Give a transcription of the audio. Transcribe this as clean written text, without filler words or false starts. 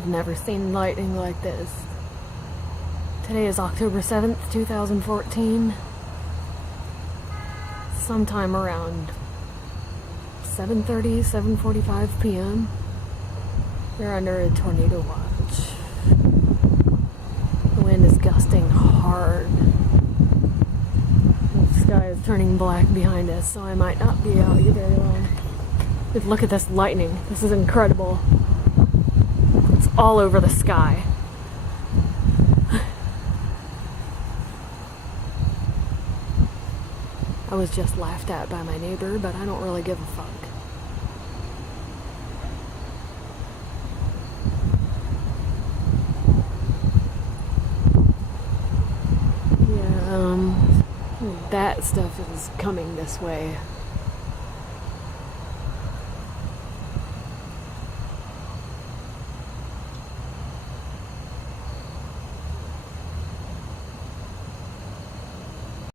I've never seen lightning like this. Today is October 7th, 2014. Sometime around 7:30, 7:45 p.m. We're under a tornado watch. The wind is gusting hard. The sky is turning black behind us, so I might not be out here very long. But look at this lightning. This is incredible. It's all over the sky. I was just laughed at by my neighbor, but I don't really give a fuck. Yeah, that stuff is coming this way.